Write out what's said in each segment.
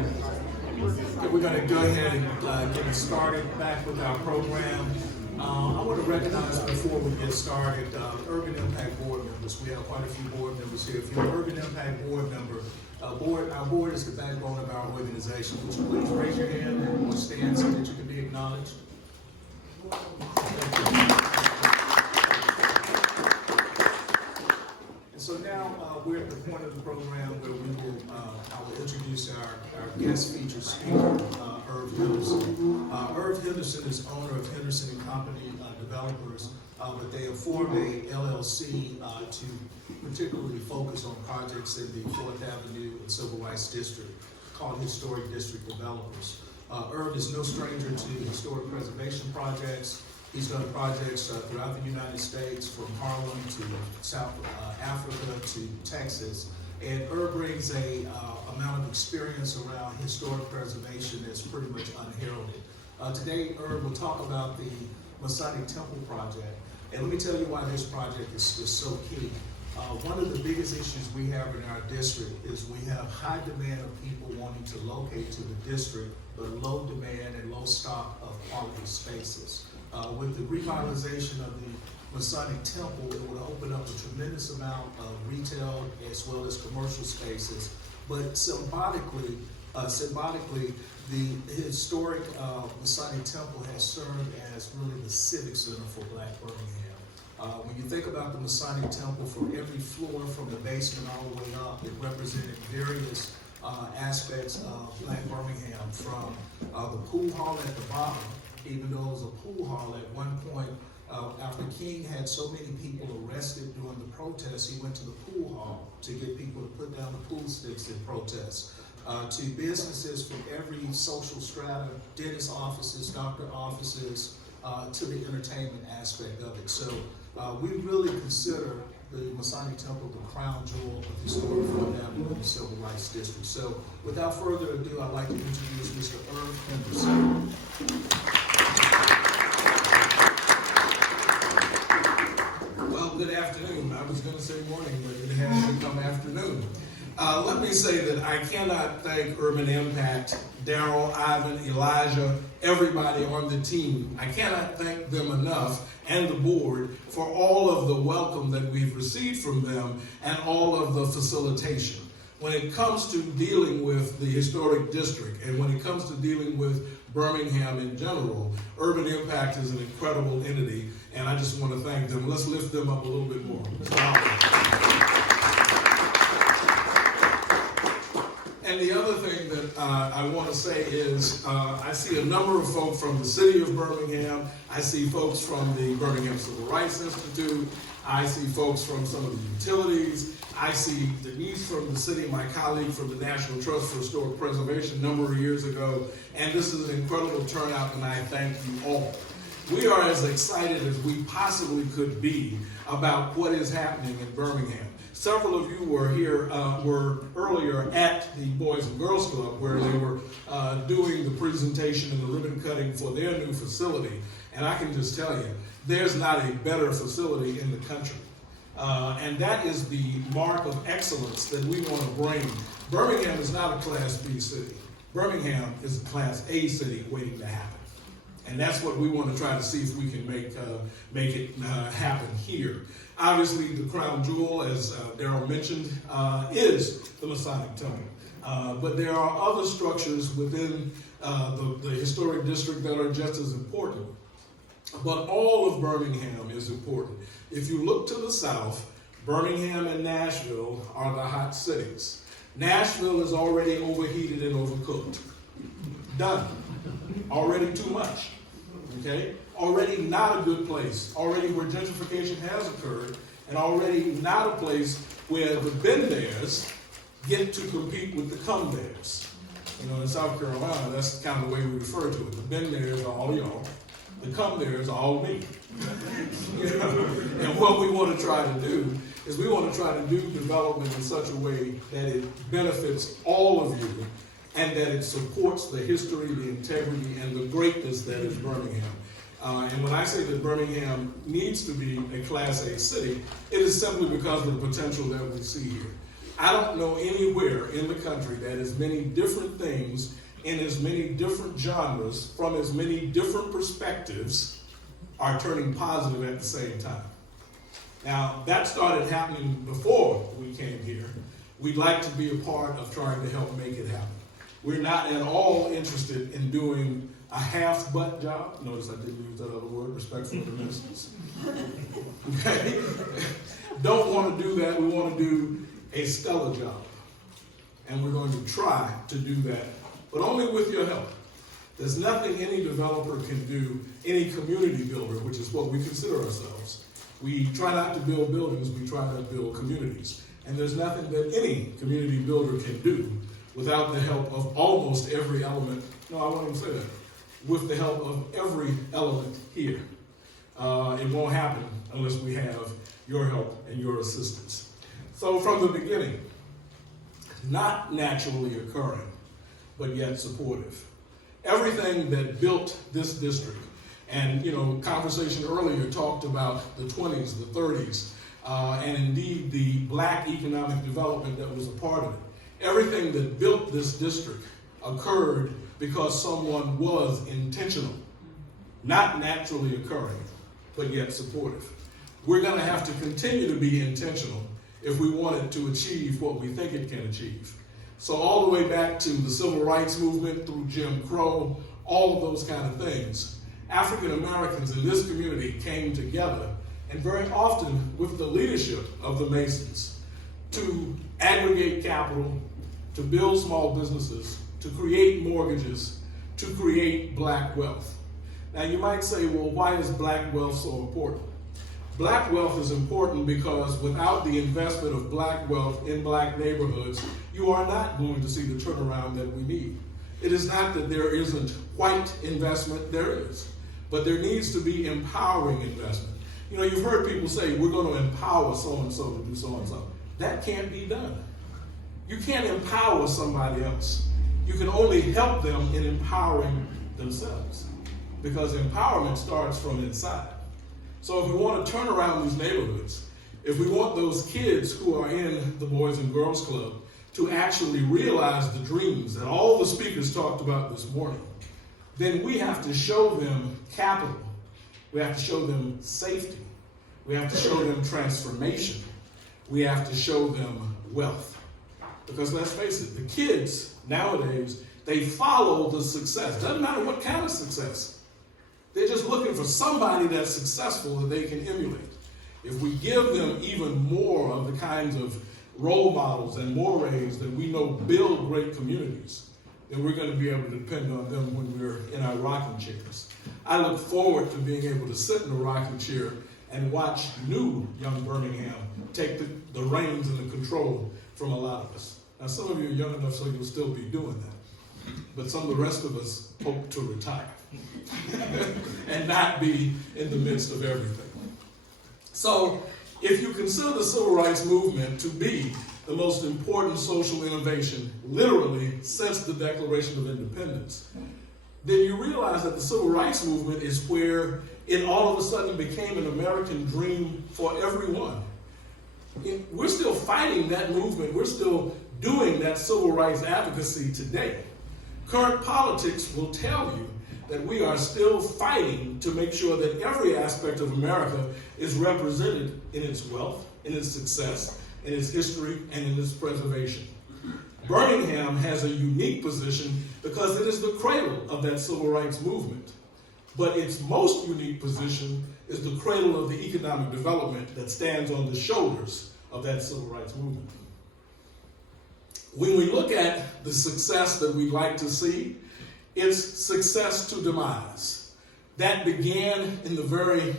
Okay, we're going to go ahead and get started back with our program. I want to recognize before we get started, Urban Impact Board members. We have quite a few board members here. If you're an Urban Impact Board member, our board is the backbone of our organization. Would you please raise your hand and stand so that you can be acknowledged? Thank you. And so now we're at the point of the program where I will introduce our guest featured speaker, Irv Henderson. Irv Henderson is owner of Henderson & Company Developers, but they have formed a LLC to particularly focus on projects in the 4th Avenue and Civil Rights District called Historic District Developers. Irv is no stranger to historic preservation projects. He's done projects throughout the United States, from Harlem to South Africa to Texas. And Irv brings a amount of experience around historic preservation that's pretty much unheralded. Today, Irv will talk about the Masonic Temple project. And let me tell you why this project is so key. One of the biggest issues we have in our district is we have high demand of people wanting to locate to the district, but low demand and low stock of quality spaces. With the revitalization of the Masonic Temple, it would open up a tremendous amount of retail as well as commercial spaces. But symbolically, the historic Masonic Temple has served as really the civic center for Black Birmingham. When you think about the Masonic Temple, from every floor, from the basement all the way up, it represented various aspects of Black Birmingham, from the pool hall at the bottom. Even though it was a pool hall at one point, after King had so many people arrested during the protests, he went to the pool hall to get people to put down the pool sticks in protest. To businesses from every social strata, dentist offices, doctor offices, to the entertainment aspect of it. So we really consider the Masonic Temple the crown jewel of the historic 4th Avenue and Civil Rights District. So without further ado, I'd like to introduce Mr. Irv Henderson. Well, good afternoon. I was going to say morning, but it has become afternoon. Let me say that I cannot thank Urban Impact, Daryl, Ivan, Elijah, everybody on the team. I cannot thank them enough, and the board, for all of the welcome that we've received from them and all of the facilitation. When it comes to dealing with the historic district and when it comes to dealing with Birmingham in general, Urban Impact is an incredible entity, and I just want to thank them. Let's lift them up a little bit more. And the other thing that I want to say is I see a number of folks from the city of Birmingham. I see folks from the Birmingham Civil Rights Institute. I see folks from some of the utilities. I see Denise from the city, my colleague from the National Trust for Historic Preservation a number of years ago. And this is an incredible turnout, and I thank you all. We are as excited as we possibly could be about what is happening in Birmingham. Several of you were here, were earlier at the Boys and Girls Club, where they were doing the presentation and the ribbon cutting for their new facility. And I can just tell you, there's not a better facility in the country. And that is the mark of excellence that we want to bring. Birmingham is not a Class B city. Birmingham is a Class A city waiting to happen. And that's what we want to try to see if we can make it happen here. Obviously, the crown jewel, as Daryl mentioned, is the Masonic Temple. But there are other structures within the historic district that are just as important. But all of Birmingham is important. If you look to the south, Birmingham and Nashville are the hot cities. Nashville is already overheated and overcooked. Done. Already too much. Okay? Already not a good place. Already where gentrification has occurred, and already not a place where the been theres get to compete with the come theres. You know, in South Carolina, that's kind of the way we refer to it. The been theres are all y'all. The come theres are all me. You know? And what we want to try to do is we want to try to do development in such a way that it benefits all of you and that it supports the history, the integrity, and the greatness that is Birmingham. And when I say that Birmingham needs to be a Class A city, it is simply because of the potential that we see here. I don't know anywhere in the country that as many different things in as many different genres from as many different perspectives are turning positive at the same time. Now, that started happening before we came here. We'd like to be a part of trying to help make it happen. We're not at all interested in doing a half-butt job. Notice I didn't use that other word, respectful to ministers. Okay? Don't want to do that. We want to do a stellar job. And we're going to try to do that, but only with your help. There's nothing any developer can do, any community builder, which is what we consider ourselves. We try not to build buildings, we try to build communities. And there's nothing that any community builder can do without the help of almost every element. No, I won't even say that. With the help of every element here. It won't happen unless we have your help and your assistance. So from the beginning, not naturally occurring, but yet supportive. Everything that built this district, and conversation earlier talked about the 20s, the 30s, and indeed the black economic development that was a part of it. Everything that built this district occurred because someone was intentional, not naturally occurring, but yet supportive. We're going to have to continue to be intentional if we want it to achieve what we think it can achieve. So all the way back to the civil rights movement, through Jim Crow, all of those kind of things, African Americans in this community came together, and very often with the leadership of the Masons, to aggregate capital, to build small businesses, to create mortgages, to create black wealth. Now you might say, well, why is black wealth so important? Black wealth is important because without the investment of black wealth in black neighborhoods, you are not going to see the turnaround that we need. It is not that there isn't white investment, there is. But there needs to be empowering investment. You've heard people say, we're going to empower so-and-so to do so-and-so. That can't be done. You can't empower somebody else. You can only help them in empowering themselves, because empowerment starts from inside. So if we want to turn around these neighborhoods, if we want those kids who are in the Boys and Girls Club to actually realize the dreams that all the speakers talked about this morning, then we have to show them capital. We have to show them safety. We have to show them transformation. We have to show them wealth. Because let's face it, the kids nowadays, they follow the success. Doesn't matter what kind of success. They're just looking for somebody that's successful that they can emulate. If we give them even more of the kinds of role models and mores that we know build great communities, then we're going to be able to depend on them when we're in our rocking chairs. I look forward to being able to sit in a rocking chair and watch new young Birmingham take the reins and the control from a lot of us. Now, some of you are young enough so you'll still be doing that. But some of the rest of us hope to retire and not be in the midst of everything. So, if you consider the civil rights movement to be the most important social innovation, literally, since the Declaration of Independence, then you realize that the civil rights movement is where it all of a sudden became an American dream for everyone. We're still fighting that movement. We're still doing that civil rights advocacy today. Current politics will tell you that we are still fighting to make sure that every aspect of America is represented in its wealth, in its success, in its history, and in its preservation. Birmingham has a unique position because it is the cradle of that civil rights movement. But its most unique position is the cradle of the economic development that stands on the shoulders of that civil rights movement. When we look at the success that we'd like to see, it's success to demise. That began in the very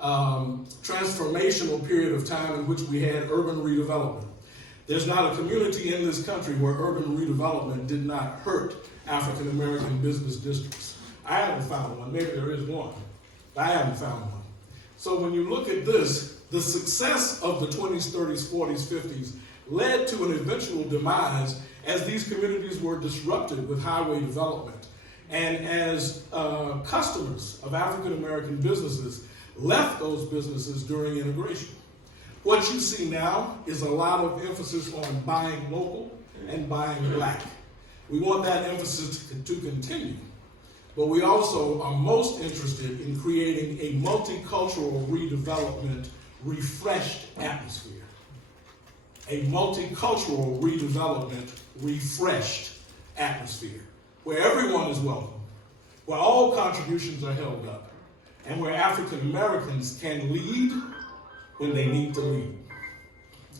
transformational period of time in which we had urban redevelopment. There's not a community in this country where urban redevelopment did not hurt African American business districts. I haven't found one. Maybe there is one, but I haven't found one. So when you look at this, the success of the 20s, 30s, 40s, 50s led to an eventual demise as these communities were disrupted with highway development. And as customers of African American businesses left those businesses during integration. What you see now is a lot of emphasis on buying local and buying black. We want that emphasis to continue. But we also are most interested in creating a multicultural redevelopment, refreshed atmosphere. A multicultural redevelopment, refreshed atmosphere, where everyone is welcome, where all contributions are held up, and where African Americans can lead when they need to lead,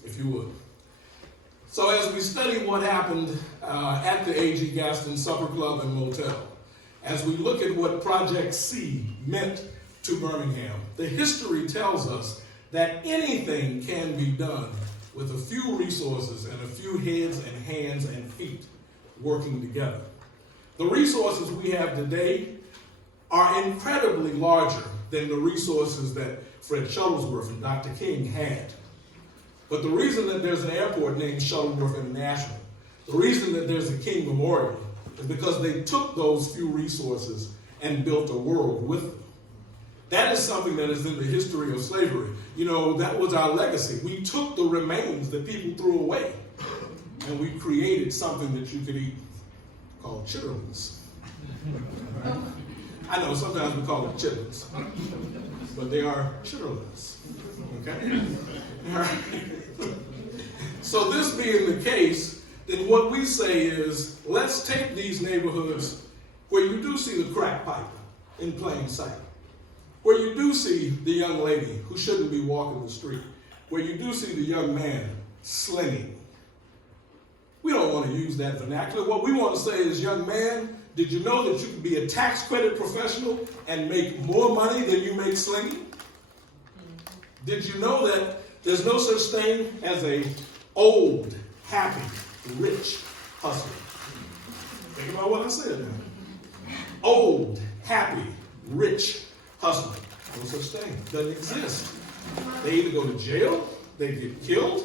if you would. So as we study what happened at the A.G. Gaston Supper Club and Motel, as we look at what Project C meant to Birmingham, the history tells us that anything can be done with a few resources and a few heads and hands and feet working together. The resources we have today are incredibly larger than the resources that Fred Shuttlesworth and Dr. King had. But the reason that there's an airport named Shuttleworth International, the reason that there's a King Memorial, is because they took those few resources and built a world with them. That is something that is in the history of slavery. You know, that was our legacy. We took the remains that people threw away, and we created something that you could eat called chitterlings. I know sometimes we call them chitlins, but they are chitterlings. Okay? All right. So this being the case, then what we say is, let's take these neighborhoods where you do see the crack pipe in plain sight, where you do see the young lady who shouldn't be walking the street, where you do see the young man slinging. We don't want to use that vernacular. What we want to say is, young man, did you know that you can be a tax credit professional and make more money than you make slinging? Did you know that there's no such thing as a old, happy, rich hustler? Think about what I said now. Old, happy, rich hustler. No such thing. Doesn't exist. They either go to jail, they get killed,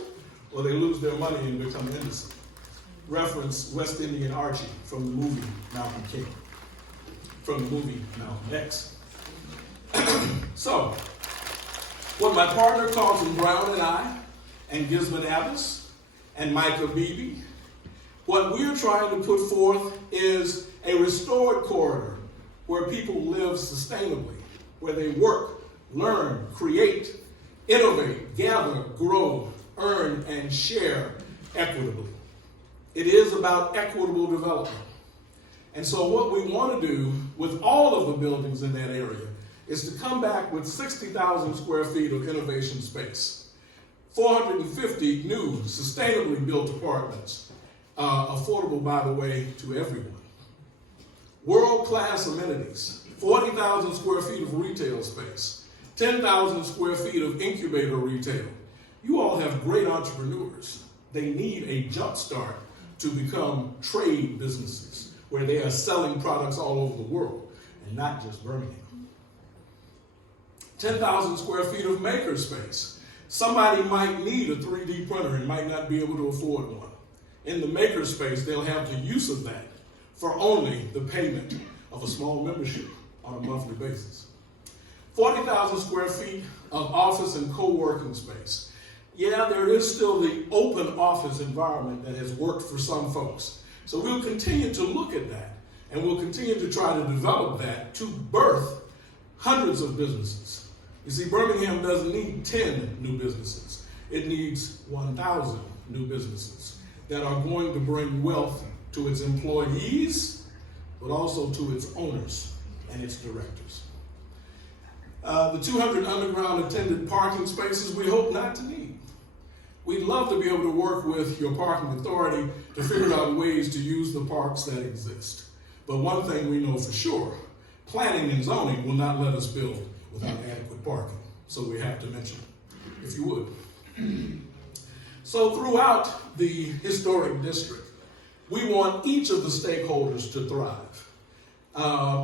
or they lose their money and become innocent. Reference West Indian Archie from the movie Malcolm King, from the movie Malcolm X. So, what my partner Carlton Brown and I, and Gisman Abbas, and Micah Beebe, what we're trying to put forth is a restored corridor where people live sustainably, where they work, learn, create, innovate, gather, grow, earn, and share equitably. It is about equitable development. And so what we want to do with all of the buildings in that area is to come back with 60,000 square feet of innovation space, 450 new sustainably built apartments, affordable, by the way, to everyone. World-class amenities, 40,000 square feet of retail space, 10,000 square feet of incubator retail. You all have great entrepreneurs. They need a jump start to become trade businesses where they are selling products all over the world and not just Birmingham. 10,000 square feet of maker space. Somebody might need a 3D printer and might not be able to afford one. In the maker space, they'll have the use of that for only the payment of a small membership on a monthly basis. 40,000 square feet of office and co-working space. Yeah, there is still the open office environment that has worked for some folks. So we'll continue to look at that, and we'll continue to try to develop that to birth hundreds of businesses. You see, Birmingham doesn't need 10 new businesses. It needs 1,000 new businesses that are going to bring wealth to its employees, but also to its owners and its directors. The 200 underground attended parking spaces we hope not to need. We'd love to be able to work with your parking authority to figure out ways to use the parks that exist. But one thing we know for sure, planning and zoning will not let us build without adequate parking. So we have to mention it, if you would. So throughout the historic district, we want each of the stakeholders to thrive.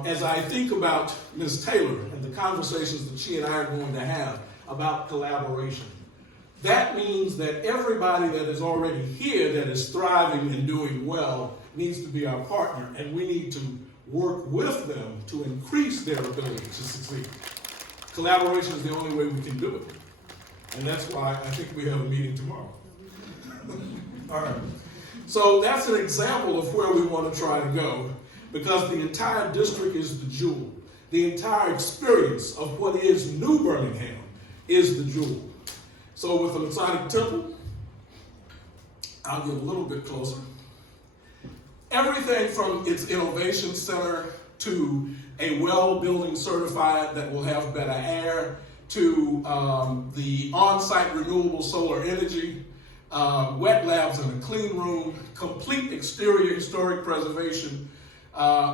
As I think about Ms. Taylor and the conversations that she and I are going to have about collaboration, that means that everybody that is already here that is thriving and doing well needs to be our partner, and we need to work with them to increase their ability to succeed. Collaboration is the only way we can do it. And that's why I think we have a meeting tomorrow. All right. So that's an example of where we want to try to go, because the entire district is the jewel. The entire experience of what is New Birmingham is the jewel. So with the Masonic Temple, I'll get a little bit closer. Everything from its innovation center to a well building certified that will have better air, to the on-site renewable solar energy, wet labs in a clean room, complete exterior historic preservation,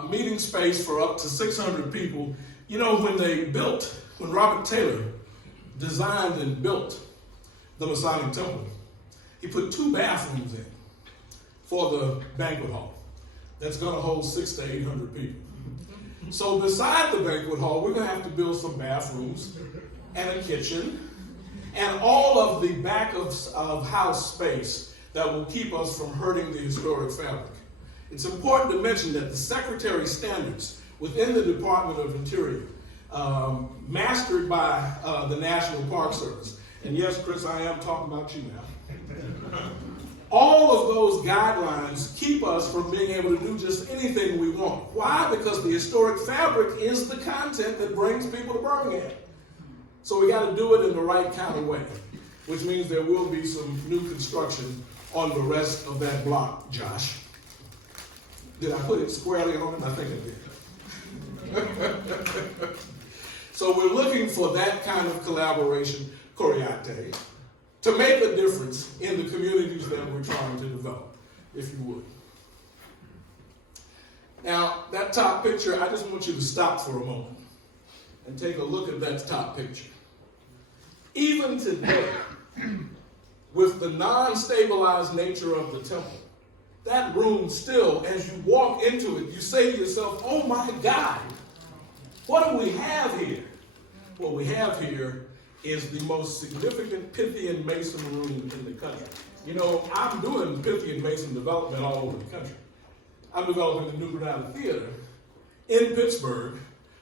meeting space for up to 600 people. You know, when Robert Taylor designed and built the Masonic Temple, he put 2 bathrooms in for the banquet hall that's going to hold 600 to 800 people. So beside the banquet hall, we're going to have to build some bathrooms and a kitchen and all of the back of house space that will keep us from hurting the historic fabric. It's important to mention that the Secretary standards within the Department of Interior, mastered by the National Park Service, and yes, Chris, I am talking about you now. All of those guidelines keep us from being able to do just anything we want. Why? Because the historic fabric is the content that brings people to Birmingham. So we got to do it in the right kind of way, which means there will be some new construction on the rest of that block, Josh. Did I put it squarely on it? I think I did. So we're looking for that kind of collaboration, Coriate, to make a difference in the communities that we're trying to develop, if you would. Now, that top picture, I just want you to stop for a moment and take a look at that top picture. Even today, with the non-stabilized nature of the temple, that room still, as you walk into it, you say to yourself, oh my God, what do we have here? What we have here is the most significant Pythian Mason room in the country. You know, I'm doing Pythian Mason development all over the country. I'm developing the New Granada Theater in Pittsburgh,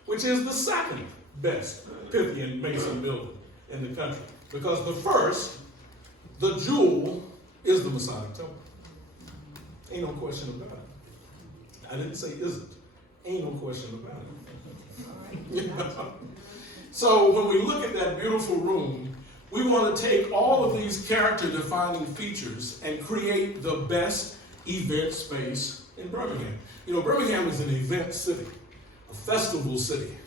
which is the second best Pythian Mason building in the country. Because the first, the jewel, is the Masonic Temple. Ain't no question about it. I didn't say isn't. Ain't no question about it. So when we look at that beautiful room, we want to take all of these character-defining features and create the best event space in Birmingham. You know, Birmingham is an event city, a festival city,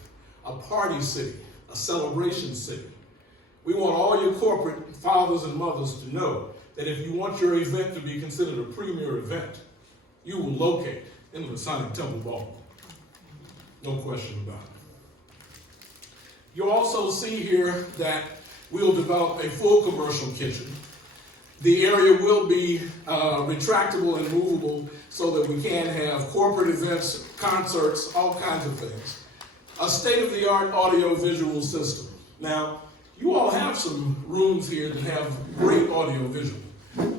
a party city, a celebration city. We want all your corporate fathers and mothers to know that if you want your event to be considered a premier event, you will locate in the Masonic Temple Ballroom. No question about it. You also see here that we'll develop a full commercial kitchen. The area will be retractable and movable so that we can have corporate events, concerts, all kinds of things. A state-of-the-art audio-visual system. Now, you all have some rooms here that have great audio-visual.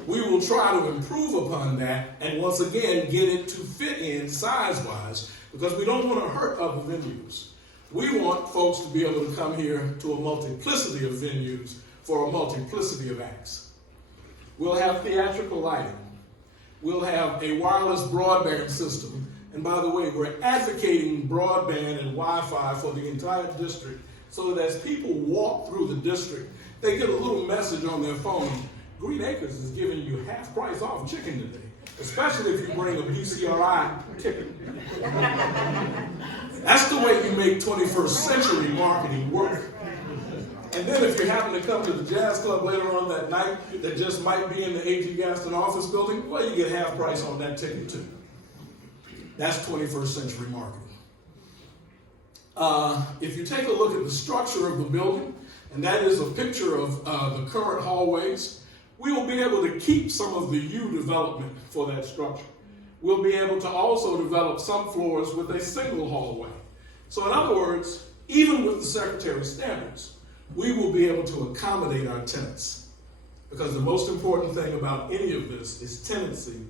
We will try to improve upon that and once again get it to fit in size-wise because we don't want to hurt other venues. We want folks to be able to come here to a multiplicity of venues for a multiplicity of acts. We'll have theatrical lighting. We'll have a wireless broadband system. And by the way, we're advocating broadband and Wi-Fi for the entire district so that as people walk through the district, they get a little message on their phone. Green Acres is giving you half price off chicken today, especially if you bring a BCRI ticket. That's the way you make 21st century marketing work. And then if you happen to come to the jazz club later on that night that just might be in the A.G. Gaston office building, well, you get half price on that ticket too. That's 21st century marketing. If you take a look at the structure of the building, and that is a picture of the current hallways, we will be able to keep some of the U development for that structure. We'll be able to also develop some floors with a single hallway. So in other words, even with the Secretary's standards, we will be able to accommodate our tenants. Because the most important thing about any of this is tenancy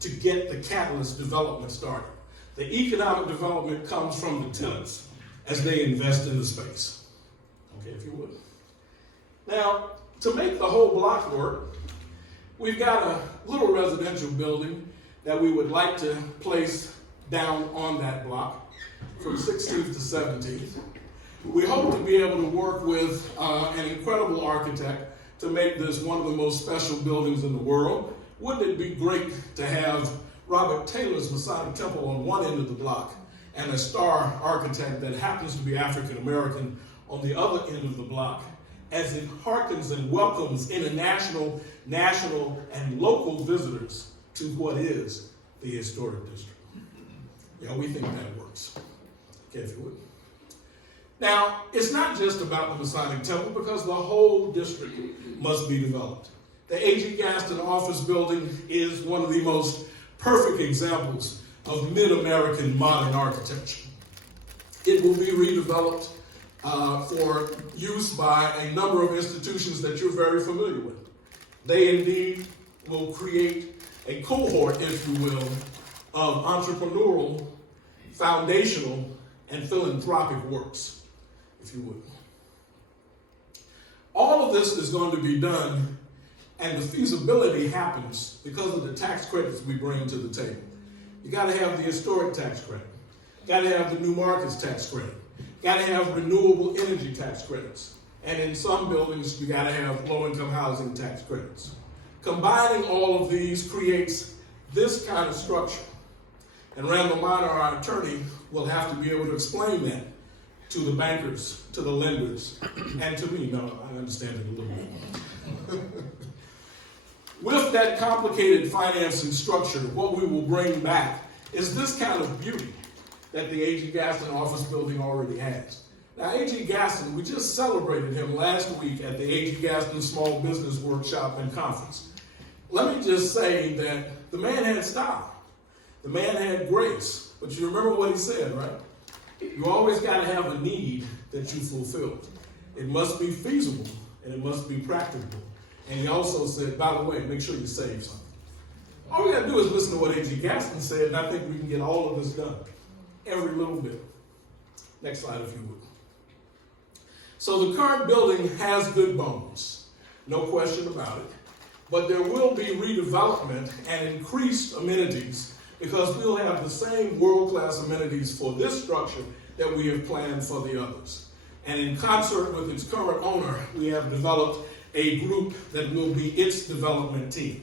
to get the catalyst development started. The economic development comes from the tenants as they invest in the space. Okay, if you would. Now, to make the whole block work, we've got a little residential building that we would like to place down on that block from 16th to 17th. We hope to be able to work with an incredible architect to make this one of the most special buildings in the world. Wouldn't it be great to have Robert Taylor's Masonic Temple on one end of the block and a star architect that happens to be African American on the other end of the block, as it hearkens and welcomes international, national, and local visitors to what is the historic district. Yeah, we think that works. Okay, if you would. Now, it's not just about the Masonic Temple, because the whole district must be developed. The A.G. Gaston office building is one of the most perfect examples of mid-American modern architecture. It will be redeveloped for use by a number of institutions that you're very familiar with. They indeed will create a cohort, if you will, of entrepreneurial, foundational, and philanthropic works, if you would. All of this is going to be done, and the feasibility happens because of the tax credits we bring to the table. You got to have the historic tax credit. You got to have the new markets tax credit. You got to have renewable energy tax credits. And in some buildings, you got to have low-income housing tax credits. Combining all of these creates this kind of structure. And Randall Minor, our attorney, will have to be able to explain that to the bankers, to the lenders, and to me. No, I understand it a little bit. With that complicated financing structure, what we will bring back is this kind of beauty that the A.G. Gaston office building already has. Now, A.G. Gaston, we just celebrated him last week at the A.G. Gaston Small Business Workshop and Conference. Let me just say that the man had style. The man had grace. But you remember what he said, right? You always got to have a need that you fulfilled. It must be feasible, and it must be practicable. And he also said, by the way, make sure you save something. All we got to do is listen to what A.G. Gaston said, and I think we can get all of this done. Every little bit. Next slide, if you would. So the current building has good bones. No question about it. But there will be redevelopment and increased amenities, because we'll have the same world-class amenities for this structure that we have planned for the others. And in concert with its current owner, we have developed a group that will be its development team.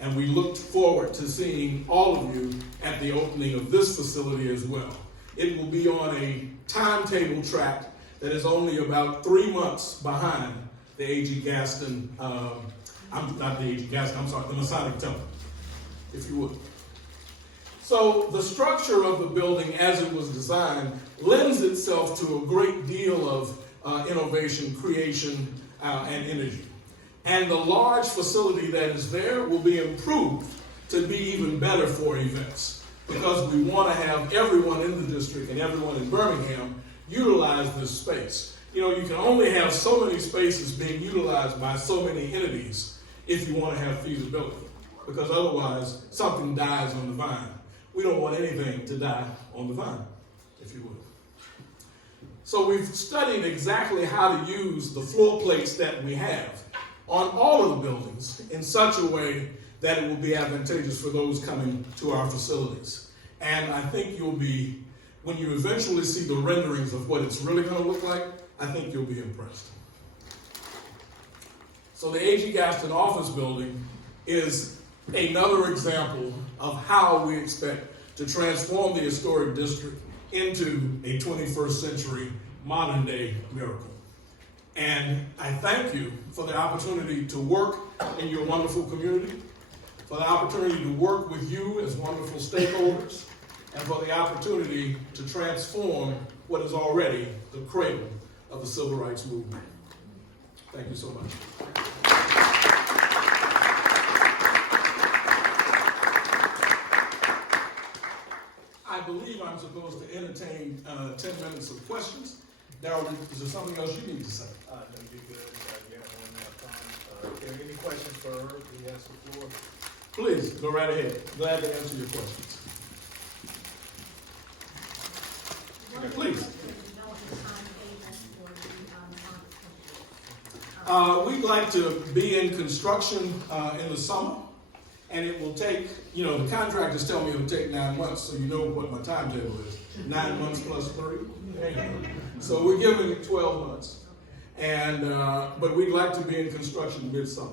And we look forward to seeing all of you at the opening of this facility as well. It will be on a timetable track that is only about 3 months behind the A.G. Gaston, the Masonic Temple, if you would. So the structure of the building as it was designed lends itself to a great deal of innovation, creation, and energy. And the large facility that is there will be improved to be even better for events, because we want to have everyone in the district and everyone in Birmingham utilize this space. You know, you can only have so many spaces being utilized by so many entities if you want to have feasibility, because otherwise something dies on the vine. We don't want anything to die on the vine, if you would. So we've studied exactly how to use the floor plates that we have on all of the buildings in such a way that it will be advantageous for those coming to our facilities. And I think you'll be, when you eventually see the renderings of what it's really going to look like, I think you'll be impressed. So the A.G. Gaston office building is another example of how we expect to transform the historic district into a 21st century modern day miracle. And I thank you for the opportunity to work in your wonderful community, for the opportunity to work with you as wonderful stakeholders, and for the opportunity to transform what is already the cradle of the civil rights movement. Thank you so much. I believe I'm supposed to entertain 10 minutes of questions. Darryl, is there something else you need to say? No, you're good. You have one more time. If there are any questions for Herb, he has the floor. Please, go right ahead. Glad to answer your questions. Please. We'd like to be in construction in the summer, and it will take, the contractors tell me it'll take 9 months, so you know what my timetable is. 9 months plus 3. So we're giving it 12 months. And, but we'd like to be in construction midsummer.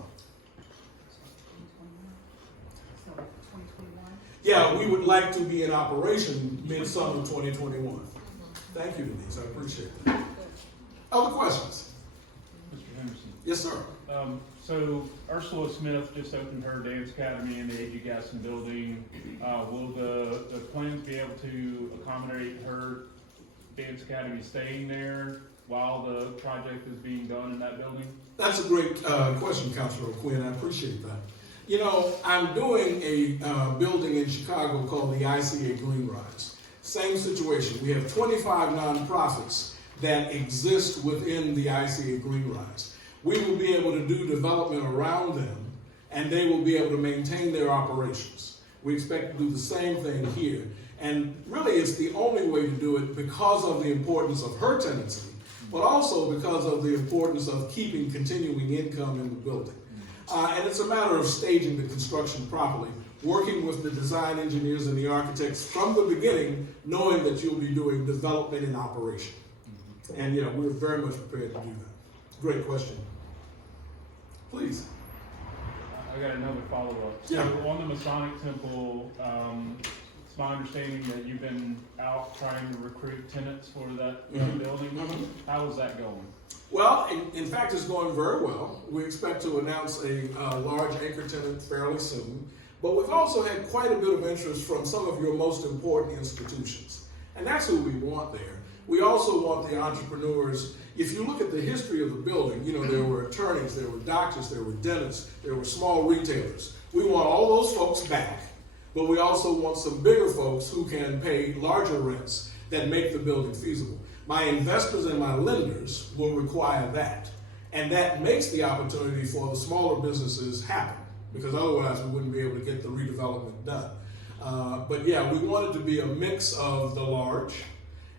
So 2021? Yeah, we would like to be in operation midsummer 2021. Thank you, Denise, I appreciate that. Other questions? Mr. Henderson. Yes, sir. So Ursula Smith just opened her dance academy in the A.G. Gaston building. Will the plans be able to accommodate her dance academy staying there while the project is being done in that building? That's a great question, Councilor Quinn. I appreciate that. I'm doing a building in Chicago called the ICA Green Rise. Same situation. We have 25 nonprofits that exist within the ICA Green Rise. We will be able to do development around them, and they will be able to maintain their operations. We expect to do the same thing here. And really, it's the only way to do it because of the importance of her tenancy, but also because of the importance of keeping continuing income in the building. And it's a matter of staging the construction properly, working with the design engineers and the architects from the beginning, knowing that you'll be doing development and operation. And we're very much prepared to do that. Great question. Please. I got another follow-up. So Yeah. on the Masonic Temple, it's my understanding that you've been out trying to recruit tenants for that new building. How is that going? Well, in fact, it's going very well. We expect to announce a large anchor tenant fairly soon. But we've also had quite a bit of interest from some of your most important institutions. And that's who we want there. We also want the entrepreneurs. If you look at the history of the building, there were attorneys, there were doctors, there were dentists, there were small retailers. We want all those folks back, but we also want some bigger folks who can pay larger rents that make the building feasible. My investors and my lenders will require that. And that makes the opportunity for the smaller businesses happen, because otherwise we wouldn't be able to get the redevelopment done. But yeah, we want it to be a mix of the large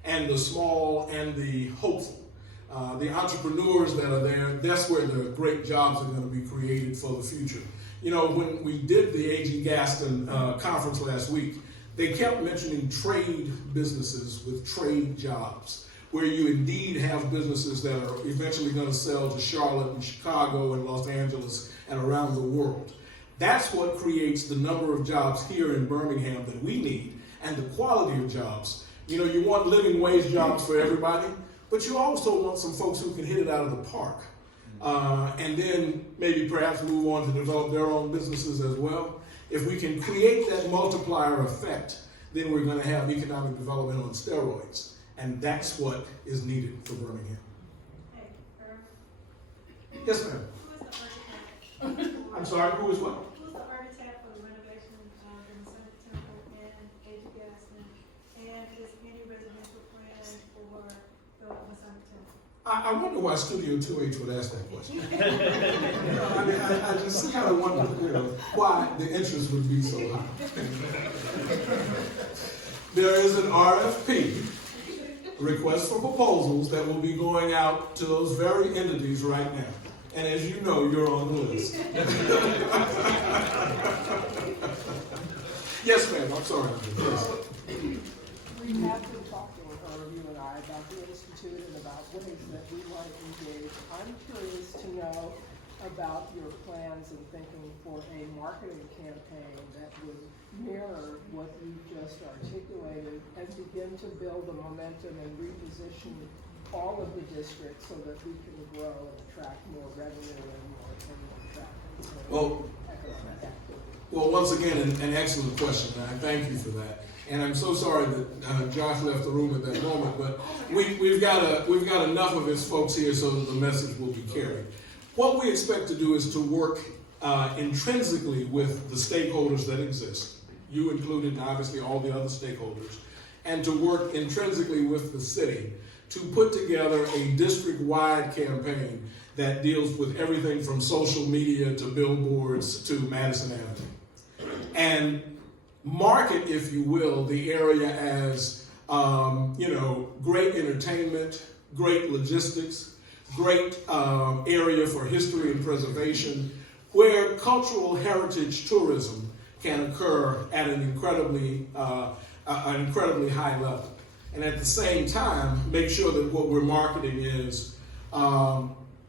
and the small and the hopeful. The entrepreneurs that are there, that's where the great jobs are going to be created for the future. When we did the A.G. Gaston conference last week, they kept mentioning trade businesses with trade jobs, where you indeed have businesses that are eventually going to sell to Charlotte and Chicago and Los Angeles and around the world. That's what creates the number of jobs here in Birmingham that we need, and the quality of jobs. You want living wage jobs for everybody, but you also want some folks who can hit it out of the park. And then maybe perhaps move on to develop their own businesses as well. If we can create that multiplier effect, then we're going to have economic development on steroids. And that's what is needed for Birmingham. Hey, Yes, ma'am. who is the architect? I'm sorry, who is what? Who is the architect for the renovation of the Masonic Temple and A.G. Gaston? And is any residential plan for the Masonic Temple? I wonder why Studio 2H would ask that question. I just kind of wonder, why the interest would be so high. There is an RFP, request for proposals, that will be going out to those very entities right now. And as you know, you're on the list. Yes, ma'am, I'm sorry. Yes. We have been talking, you and I, about the Institute and about ways that we might engage. I'm curious to know about your plans and thinking for a marketing campaign that would mirror what you just articulated and begin to build a momentum and reposition all of the districts so that we can grow and attract more revenue and more traffic. Well, Economic activity. Well, once again, an excellent question, and I thank you for that. And I'm so sorry that Josh left the room at that moment, but we've got enough of his folks here so that the message will be carried. What we expect to do is to work intrinsically with the stakeholders that exist, you included, and obviously all the other stakeholders, and to work intrinsically with the city to put together a district-wide campaign that deals with everything from social media to billboards to Madison Avenue. And market, if you will, the area as, great entertainment, great logistics, great area for history and preservation, where cultural heritage tourism can occur at an incredibly high level. And at the same time, make sure that what we're marketing is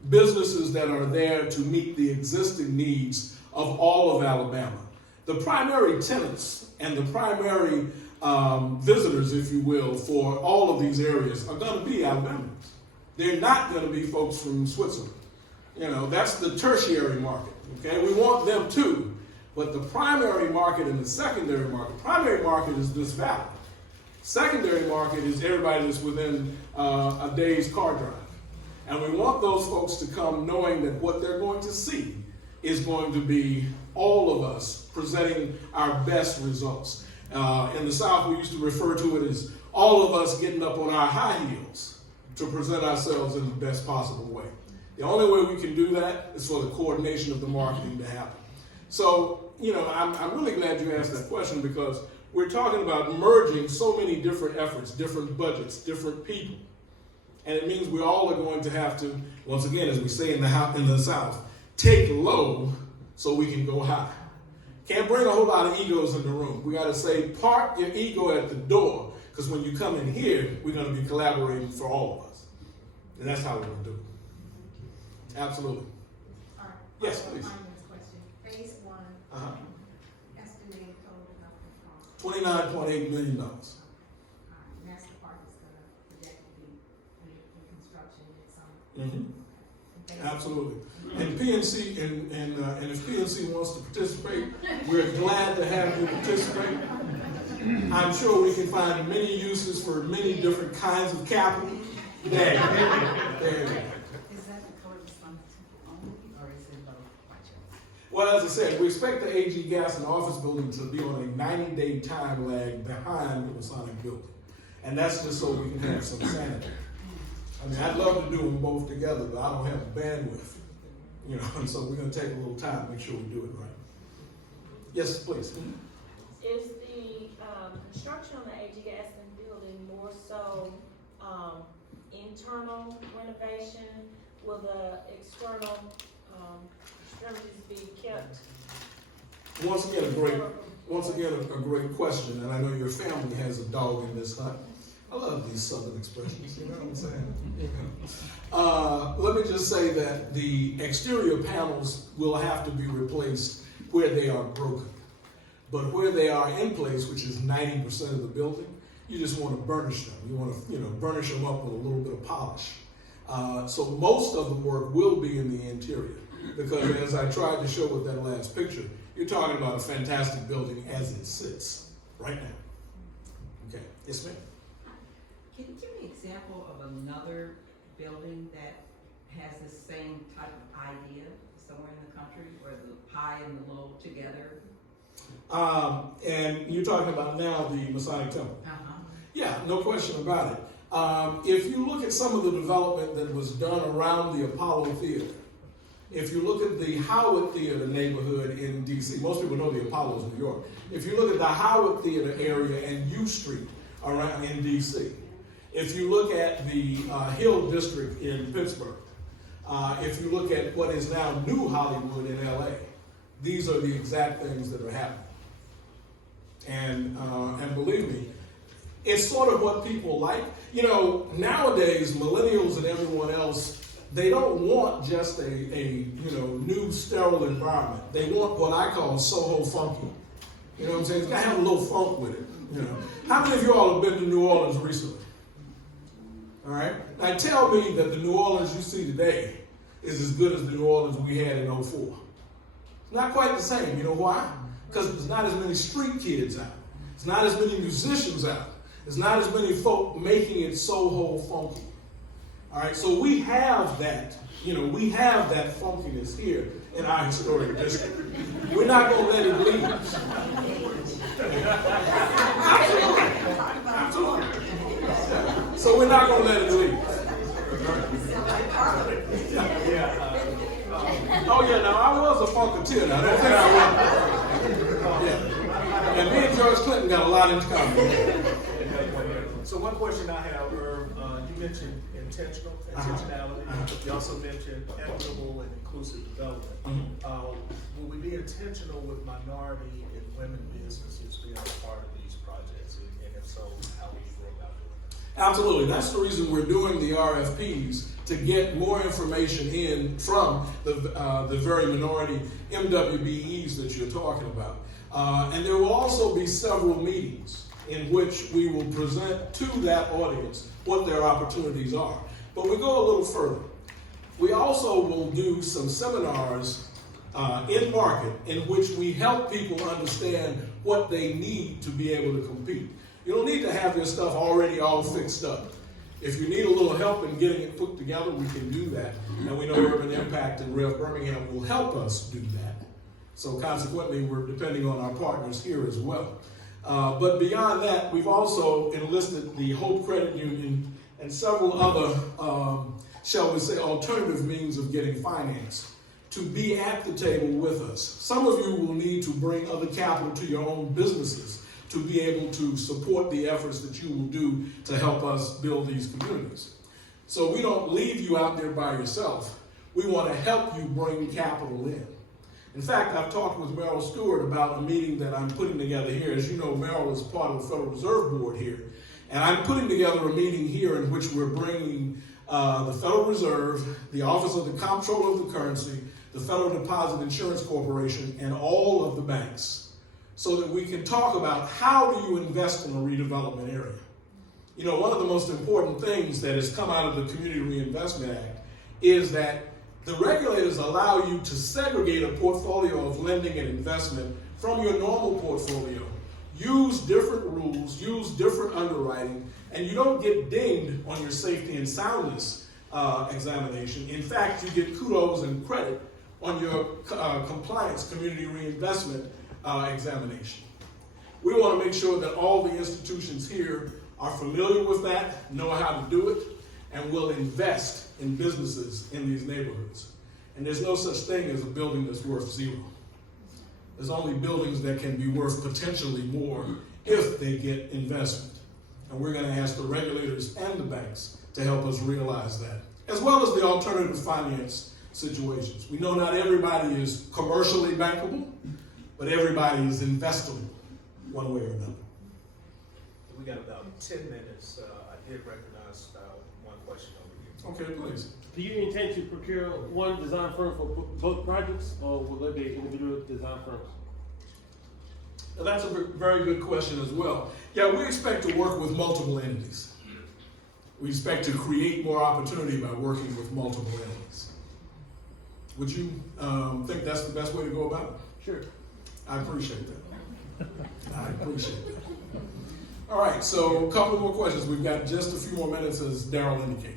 businesses that are there to meet the existing needs of all of Alabama. The primary tenants and the primary visitors, if you will, for all of these areas are going to be Alabamians. They're not going to be folks from Switzerland. That's the tertiary market. Okay, we want them too, but the primary market and the secondary market. Primary market is this valley. Secondary market is everybody that's within a day's car drive. And we want those folks to come knowing that what they're going to see is going to be all of us presenting our best results. In the South, we used to refer to it as all of us getting up on our high heels to present ourselves in the best possible way. The only way we can do that is for the coordination of the marketing to happen. So, I'm really glad you asked that question, because we're talking about merging so many different efforts, different budgets, different people. And it means we all are going to have to, once again, as we say in the South, take low so we can go high. Can't bring a whole lot of egos in the room. We got to say, park your ego at the door, because when you come in here, we're going to be collaborating for all of us. And that's how we're going to do it. Absolutely. All right. Yes, please. Finance question. Phase one, estimated total amount of cost. $29.8 million. All right, and that's the part that's gonna project to be in construction at some. Mm-hmm. Absolutely. And PNC, and if PNC wants to participate, we're glad to have you participate. I'm sure we can find many uses for many different kinds of capital. There you go. There you go. Is that the code fund only, or is it both projects? Well, as I said, we expect the AG Gas and Office building to be on a 90-day time lag behind the Masonic building. And that's just so we can have some sanity. I mean, I'd love to do them both together, but I don't have the bandwidth. And so we're going to take a little time to make sure we do it right. Yes, please. Is the construction on the AG Gaston building more so internal renovation? Will the external extremities be kept? Once again, a great question, and I know your family has a dog in this hunt. I love these Southern expressions, you know what I'm saying? Let me just say that the exterior panels will have to be replaced where they are broken. But where they are in place, which is 90% of the building, you just want to burnish them. You want to, burnish them up with a little bit of polish. So most of the work will be in the interior, because as I tried to show with that last picture, you're talking about a fantastic building as it sits right now. Okay, yes, ma'am. Can you give me an example of another building that has the same type of idea somewhere in the country, where the high and the low together? And you're talking about now the Masonic Temple. Uh-huh. Yeah, no question about it. If you look at some of the development that was done around the Apollo Theater, if you look at the Howard Theater neighborhood in DC, most people know the Apollo is New York. If you look at the Howard Theater area and U Street around in DC, if you look at the Hill District in Pittsburgh, if you look at what is now New Hollywood in LA, these are the exact things that are happening. And believe me, it's sort of what people like. Nowadays, millennials and everyone else, they don't want just a new sterile environment. They want what I call Soho funky. You know what I'm saying? It's got to have a little funk with it. How many of you all have been to New Orleans recently? All right. Now tell me that the New Orleans you see today is as good as the New Orleans we had in 04. It's not quite the same. You know why? Because there's not as many street kids out. There's not as many musicians out. There's not as many folk making it Soho funky. All right, so we have that, we have that funkiness here in our historic district. We're not going to let it leave. Absolutely. So we're not going to let it leave. Oh yeah, now I was a funketeer. Now don't think I was. Yeah. And me and George Clinton got a lot in common. So one question I have, Irv, you mentioned intentionality. You also mentioned equitable and inclusive development. Will we be intentional with minority and women businesses being a part of these projects? And if so, how will you go about doing that? Absolutely. That's the reason we're doing the RFPs, to get more information in from the very minority MWBEs that you're talking about. And there will also be several meetings in which we will present to that audience what their opportunities are. But we go a little further. We also will do some seminars in market in which we help people understand what they need to be able to compete. You don't need to have your stuff already all fixed up. If you need a little help in getting it put together, we can do that. And we know Urban Impact and Rev Birmingham will help us do that. So consequently, we're depending on our partners here as well. But beyond that, we've also enlisted the Hope Credit Union and several other, shall we say, alternative means of getting finance to be at the table with us. Some of you will need to bring other capital to your own businesses to be able to support the efforts that you will do to help us build these communities. So we don't leave you out there by yourself. We want to help you bring capital in. In fact, I've talked with Merrill Stewart about a meeting that I'm putting together here. As you know, Merrill is part of the Federal Reserve Board here. And I'm putting together a meeting here in which we're bringing the Federal Reserve, the Office of the Comptroller of the Currency, the Federal Deposit Insurance Corporation, and all of the banks, so that we can talk about how do you invest in a redevelopment area. You know, one of the most important things that has come out of the Community Reinvestment Act is that the regulators allow you to segregate a portfolio of lending and investment from your normal portfolio. Use different rules, use different underwriting, and you don't get dinged on your safety and soundness examination. In fact, you get kudos and credit on your compliance community reinvestment examination. We want to make sure that all the institutions here are familiar with that, know how to do it, and will invest in businesses in these neighborhoods. And there's no such thing as a building that's worth zero. There's only buildings that can be worth potentially more if they get investment. And we're going to ask the regulators and the banks to help us realize that, as well as the alternative finance situations. We know not everybody is commercially bankable, but everybody is investable one way or another. We got about 10 minutes. I did recognize one question over here. Okay, please. Do you intend to procure one design firm for both projects, or will there be individual design firms? Now, that's a very good question as well. Yeah, we expect to work with multiple entities. We expect to create more opportunity by working with multiple entities. Would you think that's the best way to go about it? Sure. I appreciate that. I appreciate that. All right, so a couple more questions. We've got just a few more minutes, as Darrell indicated.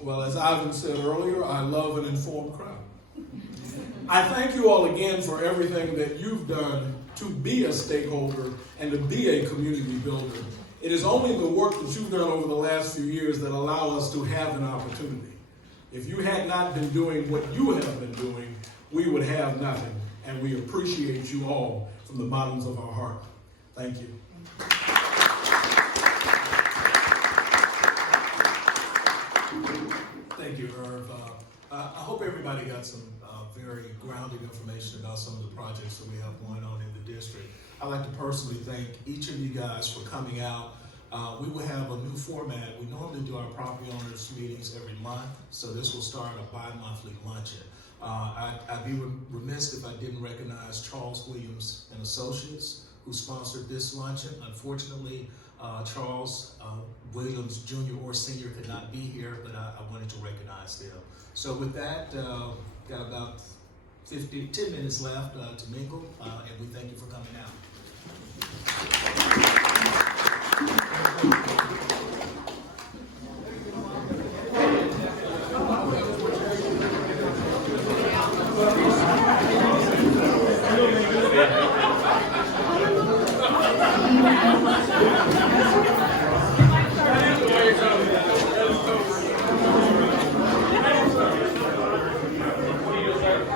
Well, as Ivan said earlier, I love an informed crowd. I thank you all again for everything that you've done to be a stakeholder and to be a community builder. It is only the work that you've done over the last few years that allow us to have an opportunity. If you had not been doing what you have been doing, we would have nothing. And we appreciate you all from the bottoms of our heart. Thank you. Thank you, Irv. I hope everybody got some very grounded information about some of the projects that we have going on in the district. I'd like to personally thank each of you guys for coming out. We will have a new format. We normally do our property owners meetings every month, so this will start a bi-monthly luncheon. I'd be remiss if I didn't recognize Charles Williams and Associates, who sponsored this luncheon. Unfortunately, Charles Williams Jr. or Sr. could not be here, but I wanted to recognize them. So with that, got about 10 minutes left to mingle, and we thank you for coming out.